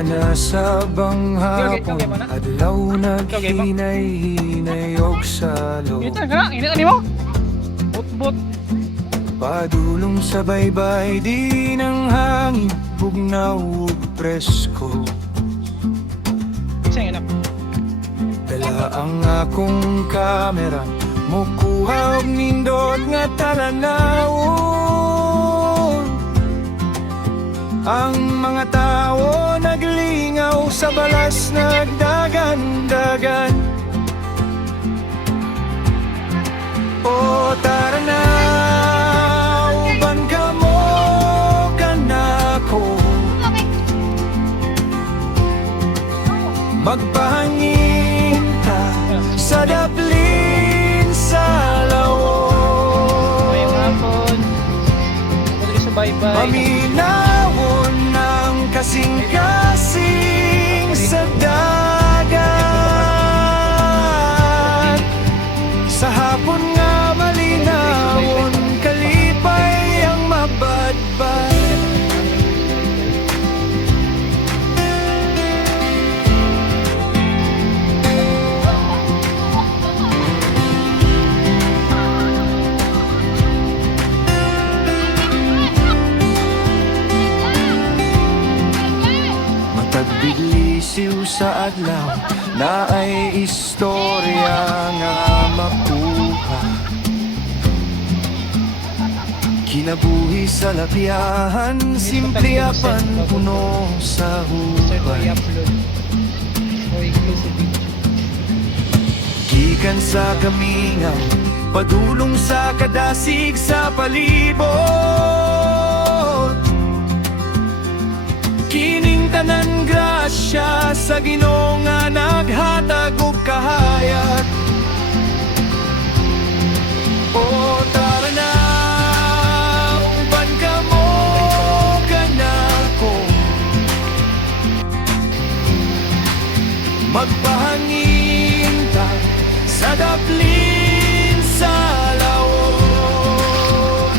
Anya na sa banghapon, adlaw naghinay-hinay og salo. Ito ka, ini mo. Bot-bot. Padulong sa baybay, di ng hangin, bugnaw ug presko. Sing anak. Dala ang akong kamera, mukuha og nindot nga talanawon. Ang mga tao naglingaw sa balas, nagdagan-dagan. O tara na, uban ka mo kanako, magpahangin ta sa daplin sa lawon. Ngayong hapon. Pwede sa bye-bye. Paminawon ng kasing-kasing sa dagat. Sa hapon nga malinawon, kalipay ang mabadbad. Tagbigisiw sa adlaw, na ay istorya nga makuha. Kinabuhi sa lapihan, simple apan puno sa hubay. Gikan sa kamingaw, padulong sa kadasig sa palibot. Kining tanan grasya sa Ginoo nga naghatag og kahayag. O tara na, uban ka mo kanako, magpahangin ta sa daplin sa lawon.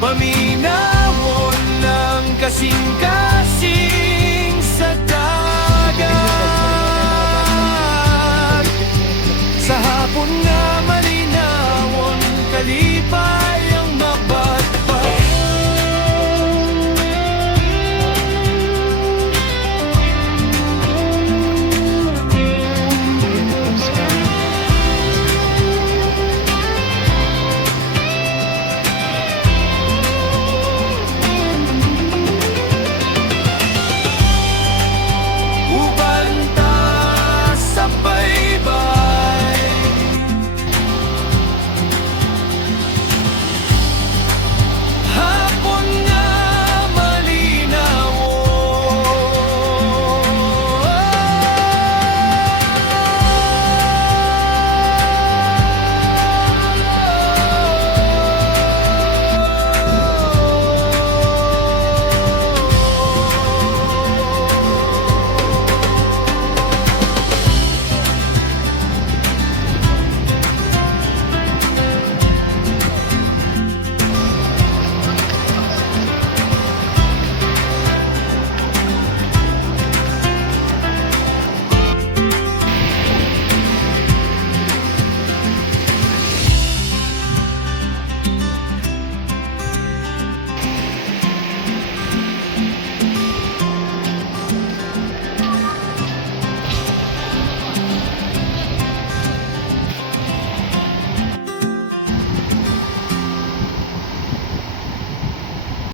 Paminawon ng kasing-kasing